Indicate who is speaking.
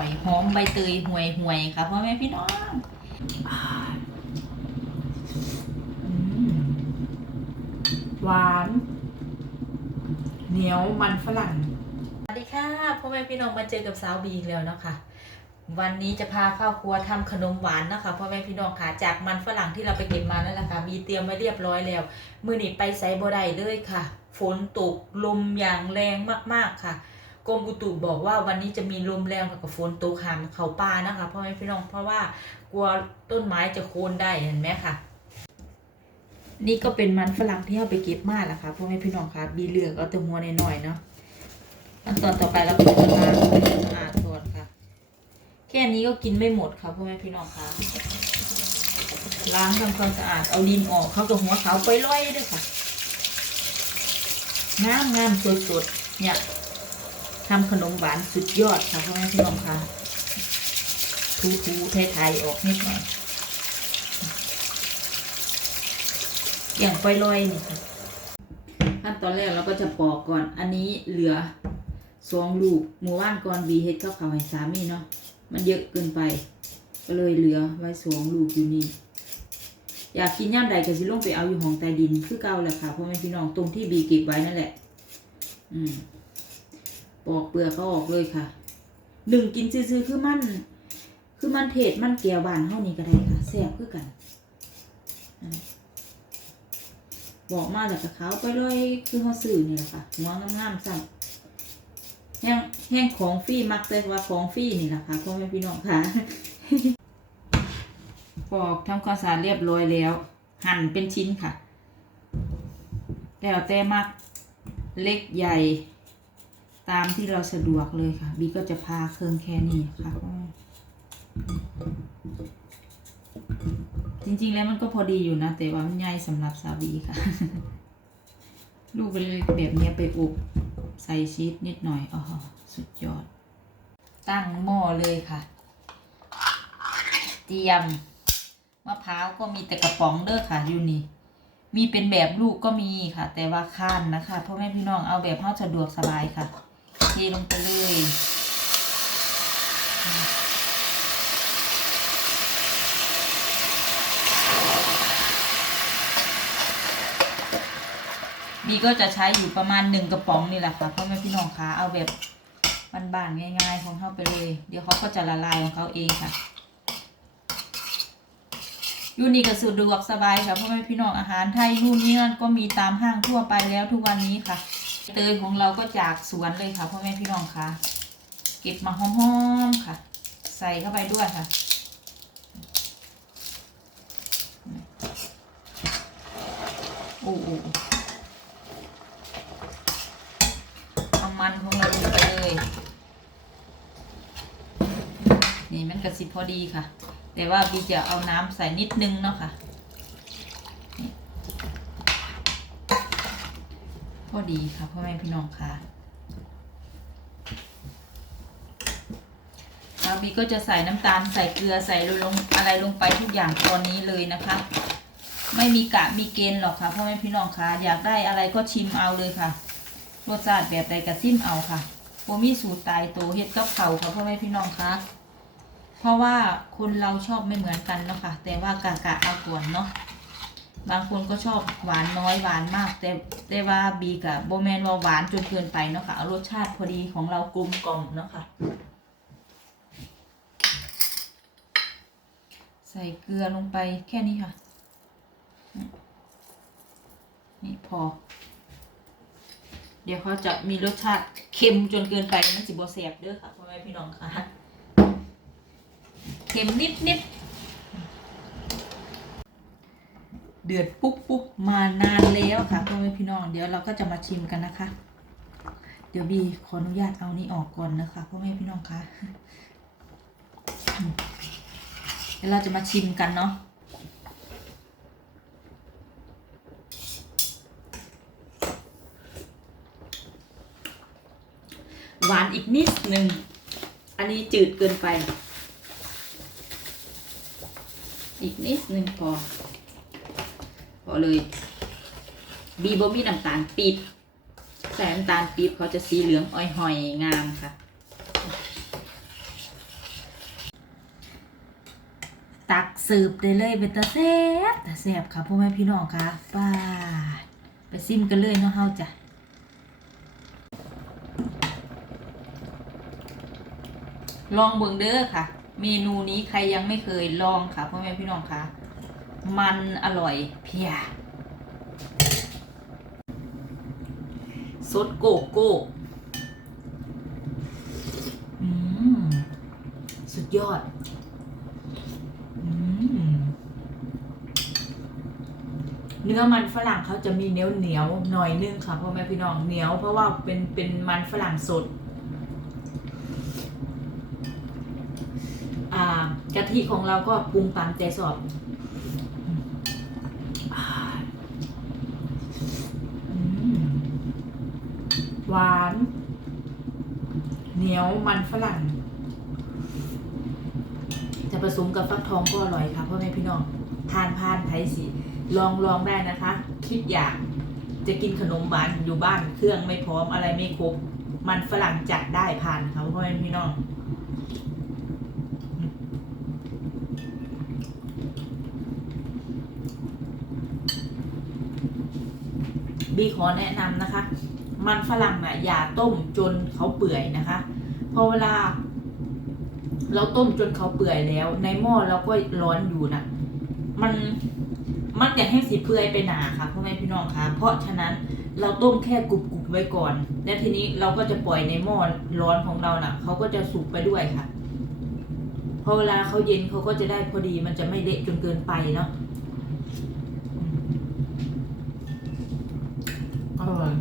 Speaker 1: ร่อยหอมใบเตยห่วยห่วยๆค่ะพ่อแม่พี่น้องอืม
Speaker 2: หวาน เหนียวมันฝรั่ง
Speaker 1: สวัสดีค่ะพ่อแม่พี่น้องมาเจอกับสาวบีอีกแล้วเนาะค่ะวันนี้จะพาเข้าครัวทำขนมหวานนะคะพ่อแม่พี่น้องค่ะจากมันฝรั่งที่เราไปเก็บมานั่นแหละค่ะบีเตรียมไว้เรียบร้อยแล้ว มือหนีไปไซบ่ได้เลยค่ะ ฝนตกลมอย่างแรงมากๆค่ะก รมอุตุบอกว่าวันนี้จะมีลมแรงกับฝนตกหามเขาป่านะคะพ่อแม่พี่น้องเพราะว่ากลัวต้นไม้จะโค่นได้เห็นไหมคะนี่ก็เป็นมันฝรั่งที่เราไปเก็บมาแล้วค่ะพ่อแม่พี่น้องค่ะบีเหลือกเอาแต่หัวหน่อยๆเนาะขั้นตอนต่อไปเราก็จะล้างให้สะอาดก่อนค่ะ แค่นี้ก็กินไม่หมดค่ะพ่อแม่พี่น้องค่ะล้างทำความสะอาดเอาดินออกเขากับหัวเขาไปล่อยด้วยค่ะงามงามสดๆเนี่ย ทำขนมหวานสุดยอดค่ะพ่อแม่พี่น้องค่ะทูทูไทยๆออกนิดหน่อยอย่างปล่อยนี่ค่ะขั้นตอนแรกเราก็จะปอกก่อน อันนี้เหลือสองลูกหมูว่านก่อนบีเฮ็ดข้าวขาวให้สามีเนาะมันเยอะเกินไป ก็เลยเหลือไว้สองลูกอยู่นี่อยากกินย่ามใดก็สิลงไปเอาอยู่ห้องใต้ดินคือเก่าแหละค่ะพ่อแม่พี่น้องตรงที่บีเก็บไว้นั่นแหละ อืม ปอกเปลือกเขาออกเลยค่ะหนึ่งกินซื่อๆคือมัน คือมันเผ็ดมันแก้วบานเท่านี้ก็ได้ค่ะแซ่บคือกันอันบอกมาแล้วก็เขาไปเลยคือเขาซื้อนี่แหละค่ะหัวงามๆสั่งแห้งแห้งของฟรีมักแต่ว่าของฟรีนี่แหละค่ะพ่อแม่พี่น้องค่ะปอกทำความสะอาดเรียบร้อยแล้ว หั่นเป็นชิ้นค่ะ แล้วแต่มักเล็กใหญ่ ตามที่เราสะดวกเลยค่ะ บีก็จะพาเครื่องแค่นี้ค่ะ จริงๆแล้วมันก็พอดีอยู่นะ แต่ว่ามันใหญ่สำหรับสาบีค่ะ ลูกเป็นแบบเนี้ยไปอบใส่ชีสนิดหน่อยอ๋อสุดยอด ตั้งหม้อเลยค่ะ เตรียมมะพร้าวก็มีแต่กระป๋องเด้อค่ะอยู่นี่มีเป็นแบบลูกก็มีค่ะ แต่ว่าค้านนะคะพ่อแม่พี่น้องเอาแบบเฮาสะดวกสบายค่ะ เทลงไปเลยบีก็จะใช้อยู่ประมาณหนึ่งกระป๋องนี่แหละค่ะพ่อแม่พี่น้องคะเอาแบบบ้านๆง่ายๆของเขาไปเลย เดี๋ยวเขาก็จะละลายของเขาเองค่ะ ยูนี่ก็สะดวกสบายค่ะพ่อแม่พี่น้องอาหารไทยนู่นนี่นั่นก็มีตามห้างทั่วไปแล้วทุกวันนี้ค่ะ เตยของเราก็จากสวนเลยค่ะพ่อแม่พี่น้องค่ะ เก็บมาหอมๆค่ะ ใส่เข้าไปด้วยค่ะโอ้โหเอามันของเราลงไปเลย นี่มันกระสิบพอดีค่ะ แต่ว่าบีจะเอาน้ำใส่นิดนึงเนาะค่ะพอดีค่ะพ่อแม่พี่น้องค่ะแล้วบีก็จะใส่น้ำตาลใส่เกลือใส่ลงอะไรลงไปทุกอย่างตอนนี้เลยนะคะ ไม่มีกะมีเกณฑ์หรอกค่ะพ่อแม่พี่น้องค่ะ อยากได้อะไรก็ชิมเอาเลยค่ะรสชาติแบบใดก็ซิมเอาค่ะโมมีสูตรตายโตเฮ็ดกับเขาค่ะพ่อแม่พี่น้องค่ะ เพราะว่าคนเราชอบไม่เหมือนกันเนาะค่ะ แต่ว่ากะกะเอาก่อนเนาะบางคนก็ชอบหวานน้อยหวานมาก แต่แต่ว่าบีกับโบแมนว่าหวานจนเกินไปเนาะค่ะเอารสชาติพอดีของเรากลมกล่อมเนาะค่ะ ใส่เกลือลงไปแค่นี้ค่ะ นี่พอ เดี๋ยวเขาจะมีรสชาติเค็มจนเกินไปมันสิบแสบเด้อค่ะพ่อแม่พี่น้องค่ะ เค็มนิดนิดเดือดปุ๊บปุ๊บมานานแล้วค่ะพ่อแม่พี่น้อง เดี๋ยวเราก็จะมาชิมกันนะคะ เดี๋ยวบีขออนุญาตเอานี้ออกก่อนนะคะพ่อแม่พี่น้องคะเดี๋ยวเราจะมาชิมกันเนาะหวานอีกนิดหนึ่งอันนี้จืดเกินไป อีกนิดนึงพอ พอเลย บีบมีน้ำตาลปีบใส่น้ำตาลปีบเขาจะสีเหลืองอ่อยหอยงามค่ะ ตักสืบได้เลยเป็นตาแซบตาแซบค่ะพ่อแม่พี่น้องค่ะป้าไปซิมกันเลยเนาะเฮาจ้ะลองเบิ่งเด้อค่ะ เมนูนี้ใครยังไม่เคยลองค่ะพ่อแม่พี่น้องค่ะ มันอร่อยเพียสดโกโก้สุดยอดอเนื้อมันฝรั่งเขาจะมีเหนียวเหนียวหน่อยนึงค่ะพ่อแม่พี่น้องเหนียวเพราะว่าเป็นเป็นมันฝรั่งสด อ่า กะทิของเราก็ปรุงตามใจชอบอ่าอืมหวาน เหนียวมันฝรั่ง จะผสมกับฟักทองก็อร่อยค่ะพ่อแม่พี่น้องทานพานไทยสิลองลองได้นะคะ คิดอยากจะกินขนมหวานอยู่บ้านเครื่องไม่พร้อมอะไรไม่ครบ มันฝรั่งจัดได้ผ่านค่ะพ่อแม่พี่น้อง บีขอแนะนำนะคะ มันฝรั่งน่ะอย่าต้มจนเขาเปื่อยนะคะพราะเวลา เราต้มจนเขาเปื่อยแล้ว ในหม้อเราก็ร้อนอยู่นะมันมันจะให้สีเปื่อยไปหนาค่ะพ่อแม่พี่น้องคะเพราะฉะนั้นเราต้มแค่กรุบๆไว้ก่อน และทีนี้เราก็จะปล่อยในหม้อร้อนของเรานะ่ะเขาก็จะสุกไปด้วยค่ะพอเวลาเขาเย็นเขาก็จะได้พอดีมันจะไม่เละจนเกินไปเนาะ อืมอร่อย